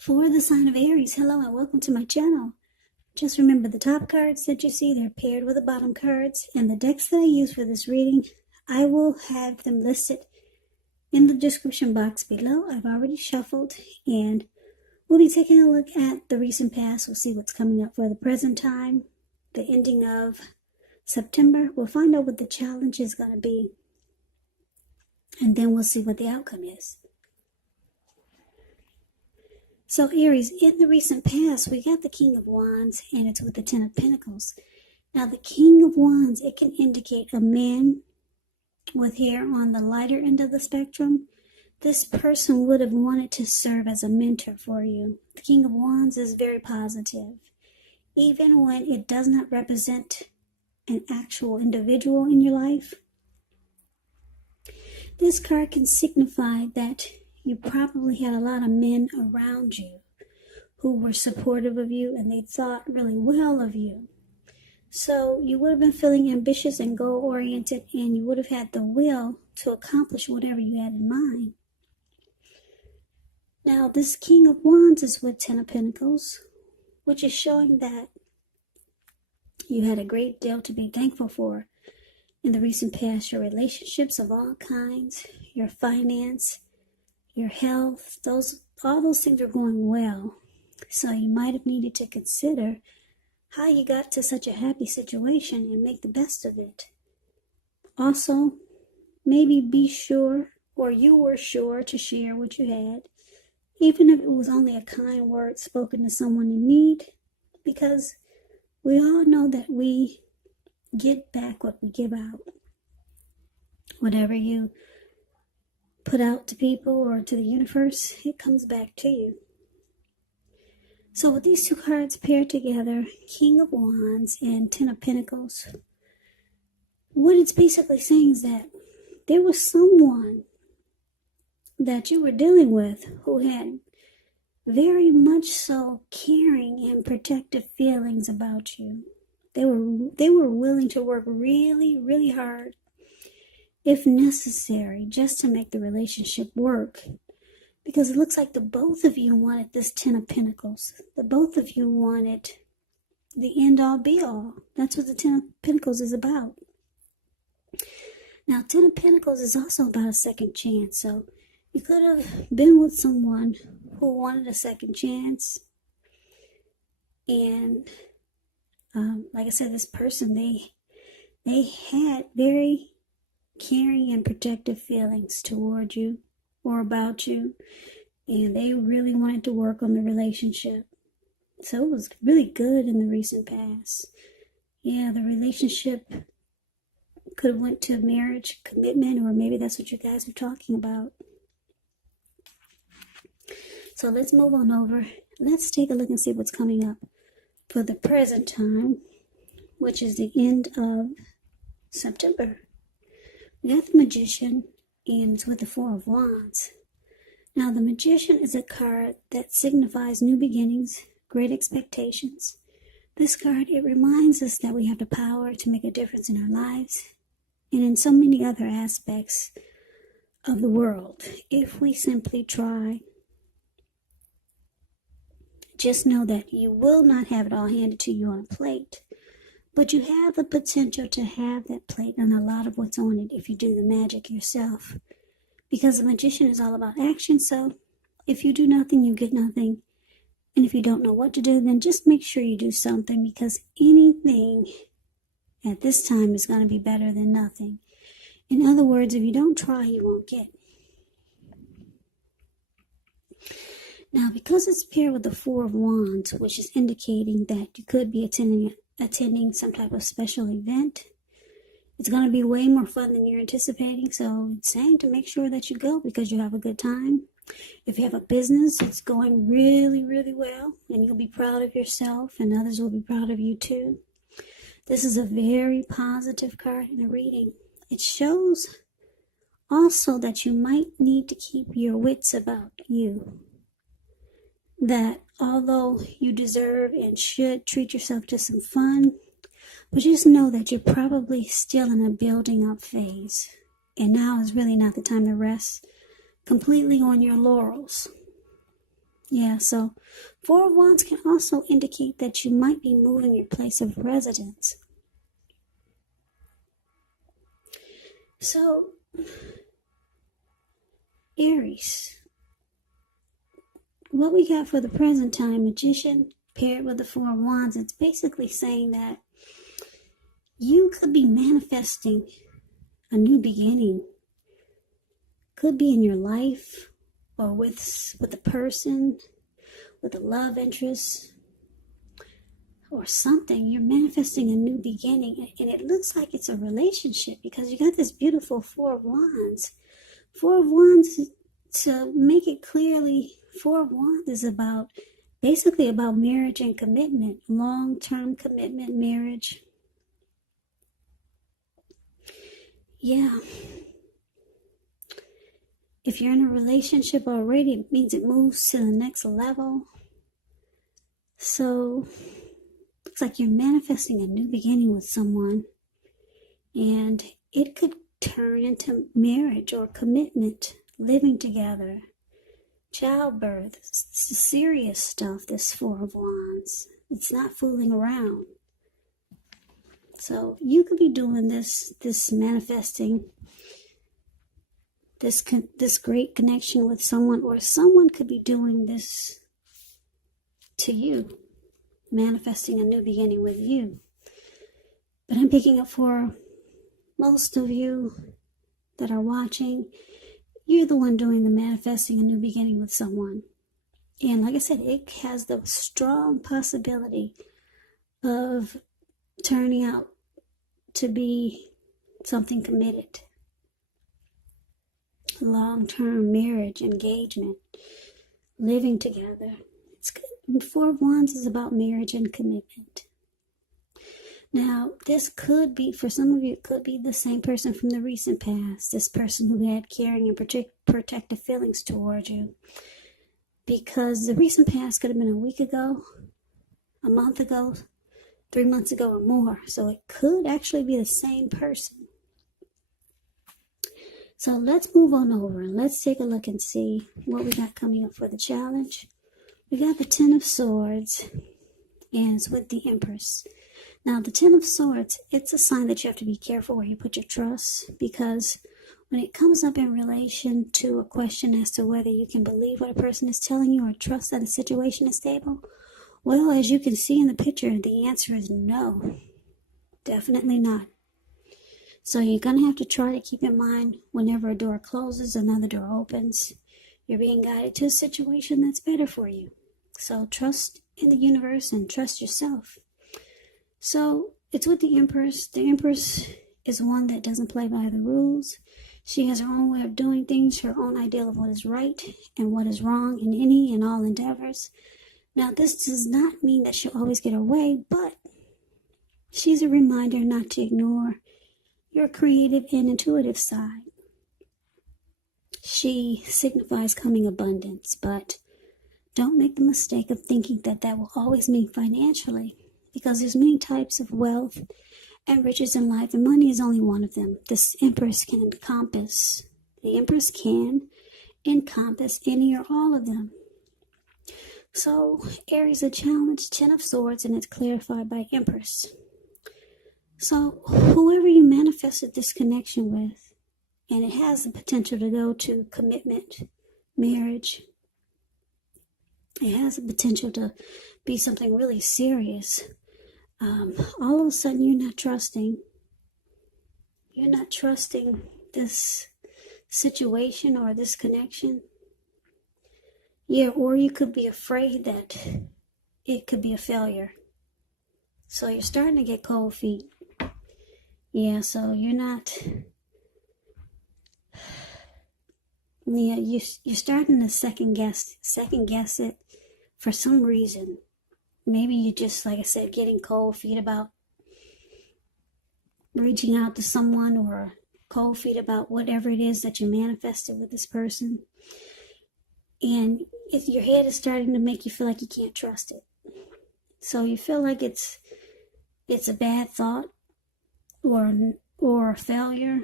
For the sign of Aries, hello and welcome to my channel. Just remember the top cards that you see, they're paired with the bottom cards, and the decks that I use for this reading, I will have them listed in the description box below. I've already shuffled, and we'll be taking a look at the recent past. We'll see what's coming up for the present time, the ending of September. We'll find out what the challenge is going to be, and then we'll see what the outcome is. So Aries, in the recent past, we got the King of Wands, and it's with the Ten of Pentacles. Now, the King of Wands, it can indicate a man with hair on the lighter end of the spectrum. This person would have wanted to serve as a mentor for you. The King of Wands is very positive. Even when it does not represent an actual individual in your life, this card can signify that you probably had a lot of men around you who were supportive of you and they thought really well of you. So you would have been feeling ambitious and goal-oriented, and you would have had the will to accomplish whatever you had in mind. Now, this King of Wands is with Ten of Pentacles, which is showing that you had a great deal to be thankful for in the recent past. Your relationships of all kinds, your finance, your health, all those things are going well. So you might have needed to consider how you got to such a happy situation and make the best of it. Also, maybe be sure, or you were sure, to share what you had, even if it was only a kind word spoken to someone in need, because we all know that we get back what we give out. Whatever you put out to people or to the universe, it comes back to you. So with these two cards paired together, King of Wands and Ten of Pentacles, what it's basically saying is that there was someone that you were dealing with who had very much so caring and protective feelings about you. They were willing to work really, really hard, if necessary, just to make the relationship work. Because it looks like the both of you wanted this Ten of Pentacles. The both of you wanted the end-all, be-all. That's what the Ten of Pentacles is about. Now, Ten of Pentacles is also about a second chance. So you could have been with someone who wanted a second chance. And like I said, this person, they had very caring and protective feelings toward you or about you, and they really wanted to work on the relationship. So it was really good in the recent past. Yeah, the relationship could have went to marriage, commitment, or maybe that's what you guys are talking about. So let's move on over. Let's take a look and see what's coming up for the present time, which is the end of September. We got the Magician, and it's with the Four of Wands. Now, the Magician is a card that signifies new beginnings, great expectations. This card, it reminds us that we have the power to make a difference in our lives and in so many other aspects of the world, if we simply try. Just know that you will not have it all handed to you on a plate, but you have the potential to have that plate and a lot of what's on it if you do the magic yourself. Because the Magician is all about action, so if you do nothing, you get nothing. And if you don't know what to do, then just make sure you do something, because anything at this time is going to be better than nothing. In other words, if you don't try, you won't get. Now, because it's paired with the Four of Wands, which is indicating that you could be attending some type of special event, it's going to be way more fun than you're anticipating. So it's saying to make sure that you go because you have a good time. If you have a business, it's going really, really well, and you'll be proud of yourself, and others will be proud of you too. This is a very positive card in a reading. It shows also that you might need to keep your wits about you. That although you deserve and should treat yourself to some fun, but just know that you're probably still in a building up phase. And now is really not the time to rest completely on your laurels. Yeah, so Four of Wands can also indicate that you might be moving your place of residence. So, Aries, what we got for the present time, Magician paired with the Four of Wands, it's basically saying that you could be manifesting a new beginning. Could be in your life or with a person, with a love interest or something. You're manifesting a new beginning, and it looks like it's a relationship because you got this beautiful Four of Wands. Four of Wands, to make it clearly, Four of Wands is basically about marriage and commitment, long-term commitment, marriage. Yeah. If you're in a relationship already, it means it moves to the next level. So, looks like you're manifesting a new beginning with someone, and it could turn into marriage or commitment, living together, childbirth. It's serious stuff, this Four of Wands. It's not fooling around. So you could be doing this manifesting this great connection with someone, or someone could be doing this to you, manifesting a new beginning with you. But I'm picking up for most of you that are watching, you're the one doing the manifesting a new beginning with someone. And like I said, it has the strong possibility of turning out to be something committed. Long-term marriage, engagement, living together. It's good. Four of Wands is about marriage and commitment. Now, this could be, for some of you, it could be the same person from the recent past. This person who had caring and protective feelings towards you. Because the recent past could have been a week ago, a month ago, 3 months ago, or more. So it could actually be the same person. So let's move on over and let's take a look and see what we got coming up for the challenge. We got the Ten of Swords, and it's with the Empress. Now, the Ten of Swords, it's a sign that you have to be careful where you put your trust, because when it comes up in relation to a question as to whether you can believe what a person is telling you or trust that a situation is stable, well, as you can see in the picture, the answer is no. Definitely not. So you're going to have to try to keep in mind whenever a door closes, another door opens. You're being guided to a situation that's better for you. So trust in the universe and trust yourself. So it's with the Empress. The Empress is one that doesn't play by the rules. She has her own way of doing things, her own ideal of what is right and what is wrong in any and all endeavors. Now, this does not mean that she'll always get her way, but she's a reminder not to ignore your creative and intuitive side. She signifies coming abundance, but don't make the mistake of thinking that that will always mean financially, because there's many types of wealth and riches in life, and money is only one of them. This Empress can encompass. The Empress can encompass any or all of them. So, Aries, a challenge, Ten of Swords, and it's clarified by Empress. So, whoever you manifested this connection with, and it has the potential to go to commitment, marriage, it has the potential to be something really serious. All of a sudden, you're not trusting this situation or this connection. Yeah, or you could be afraid that it could be a failure. So you're starting to get cold feet. Yeah, so you're not. Yeah, you're starting to second guess it for some reason. Maybe you just, like I said, getting cold feet about reaching out to someone, or cold feet about whatever it is that you manifested with this person. And your head is starting to make you feel like you can't trust it. So you feel like it's a bad thought, or a failure,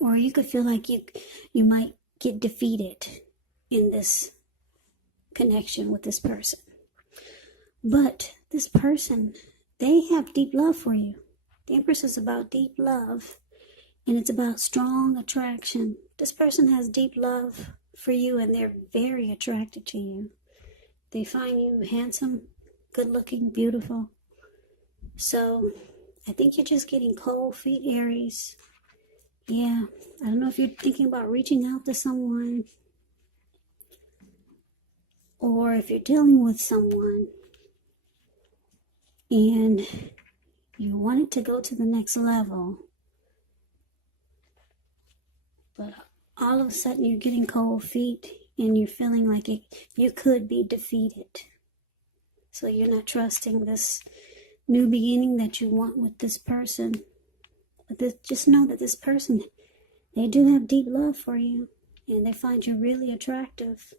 or you could feel like you might get defeated in this connection with this person. But this person, they have deep love for you. The Empress is about deep love, and it's about strong attraction. This person has deep love for you, and they're very attracted to you. They find you handsome, good-looking, beautiful. So I think you're just getting cold feet, Aries. Yeah, I don't know if you're thinking about reaching out to someone, or if you're dealing with someone and you want it to go to the next level, but all of a sudden you're getting cold feet and you're feeling like you could be defeated. So you're not trusting this new beginning that you want with this person. But just know that this person, they do have deep love for you, and they find you really attractive.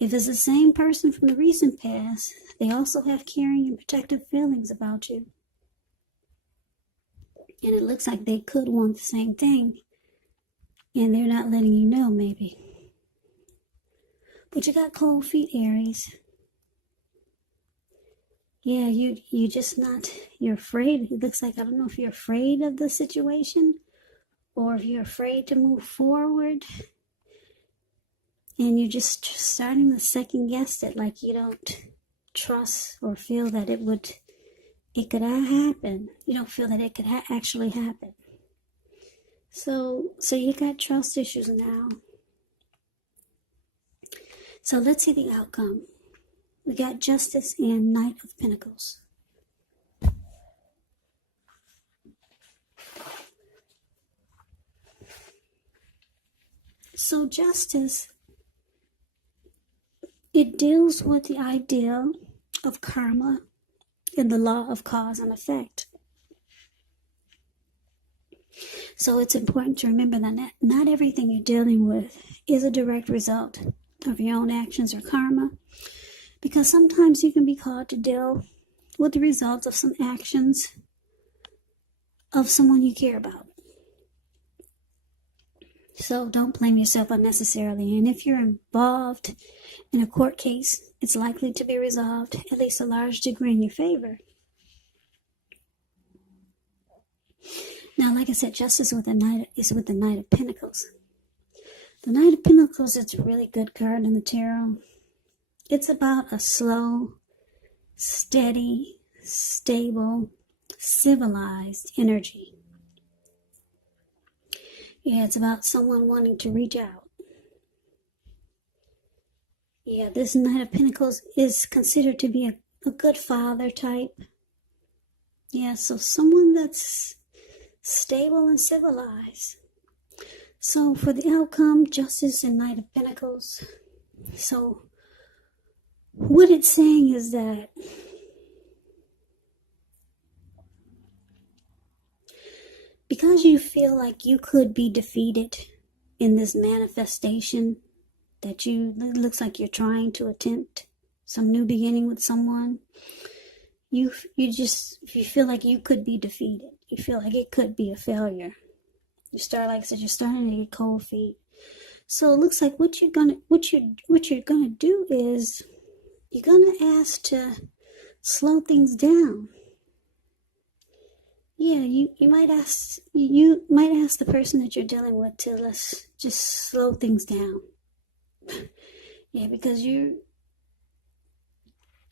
If it's the same person from the recent past, they also have caring and protective feelings about you. And it looks like they could want the same thing, and they're not letting you know, maybe. But you got cold feet, Aries. Yeah, you just not, you're afraid. It looks like, I don't know if you're afraid of the situation or if you're afraid to move forward. And you're just starting to second guess it, like you don't trust or feel that it could happen. You don't feel that it could actually happen. So you got trust issues now. So let's see the outcome. We got Justice and Knight of Pentacles. So Justice, it deals with the idea of karma and the law of cause and effect. So it's important to remember that not everything you're dealing with is a direct result of your own actions or karma, because sometimes you can be called to deal with the results of some actions of someone you care about. So don't blame yourself unnecessarily. And if you're involved in a court case, it's likely to be resolved, at least a large degree, in your favor. Now, like I said, Justice is with the Knight of Pentacles. The Knight of Pentacles is a really good card in the tarot. It's about a slow, steady, stable, civilized energy. Yeah, it's about someone wanting to reach out. Yeah, this Knight of Pentacles is considered to be a good father type. Yeah, so someone that's stable and civilized. So for the outcome, Justice and Knight of Pentacles. So what it's saying is that because you feel like you could be defeated in this manifestation that it looks like you're trying to attempt some new beginning with someone, you feel like you could be defeated. You feel like it could be a failure. You're starting to get cold feet. So it looks like what you're gonna do is you're gonna ask to slow things down. Yeah, you might ask the person that you're dealing with to let's just slow things down. Yeah, because I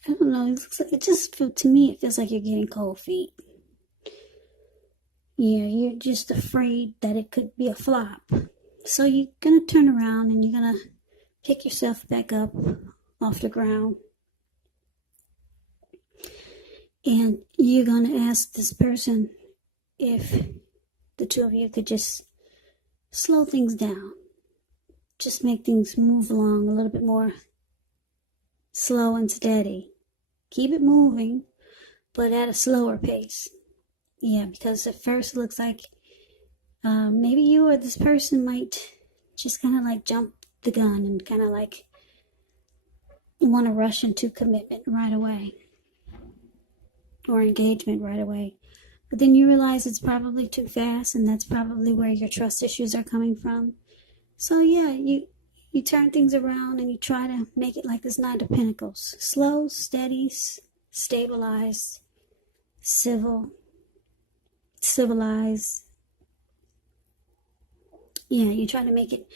don't know, to me it feels like you're getting cold feet. Yeah, you're just afraid that it could be a flop. So you're gonna turn around and you're gonna pick yourself back up off the ground. And you're gonna ask this person if the two of you could just slow things down. Just make things move along a little bit more slow and steady. Keep it moving, but at a slower pace. Yeah, because at first it looks like maybe you or this person might just kind of like jump the gun and kind of like want to rush into commitment right away or engagement right away. But then you realize it's probably too fast, and that's probably where your trust issues are coming from. So yeah, You turn things around and you try to make it like this Knight of Pentacles. Slow, steady, stabilized, civilized. Yeah, you try to make it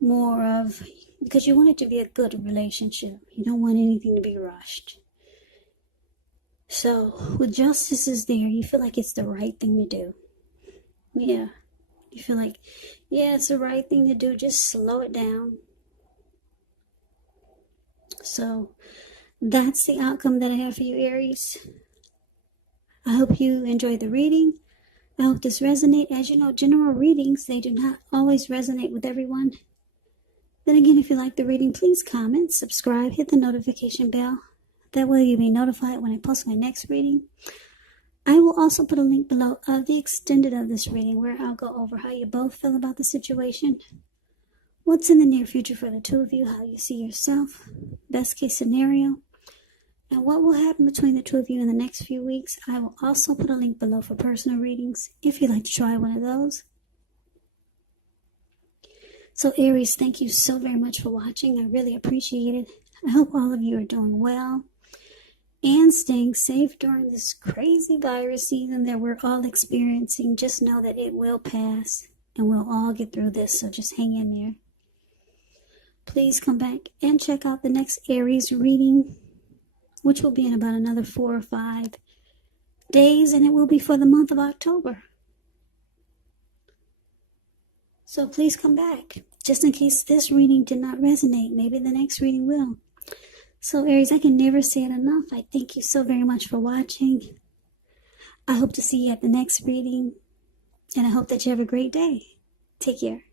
more of, because you want it to be a good relationship. You don't want anything to be rushed. So, with justice is there, you feel like it's the right thing to do. Yeah. You feel like, yeah, it's the right thing to do. Just slow it down. So, that's the outcome that I have for you, Aries. I hope you enjoyed the reading. I hope this resonates. As you know, general readings, they do not always resonate with everyone. Then again, if you like the reading, please comment, subscribe, hit the notification bell. That way you'll be notified when I post my next reading. I will also put a link below of the extended of this reading where I'll go over how you both feel about the situation, what's in the near future for the two of you, how you see yourself, best case scenario, and what will happen between the two of you in the next few weeks. I will also put a link below for personal readings if you'd like to try one of those. So Aries, thank you so very much for watching. I really appreciate it. I hope all of you are doing well and staying safe during this crazy virus season that we're all experiencing. Just know that it will pass and we'll all get through this, so just hang in there. Please come back and check out the next Aries reading, which will be in about another 4 or 5 days, and it will be for the month of October. So please come back, just in case this reading did not resonate. Maybe the next reading will. So Aries, I can never say it enough. I thank you so very much for watching. I hope to see you at the next reading, and I hope that you have a great day. Take care.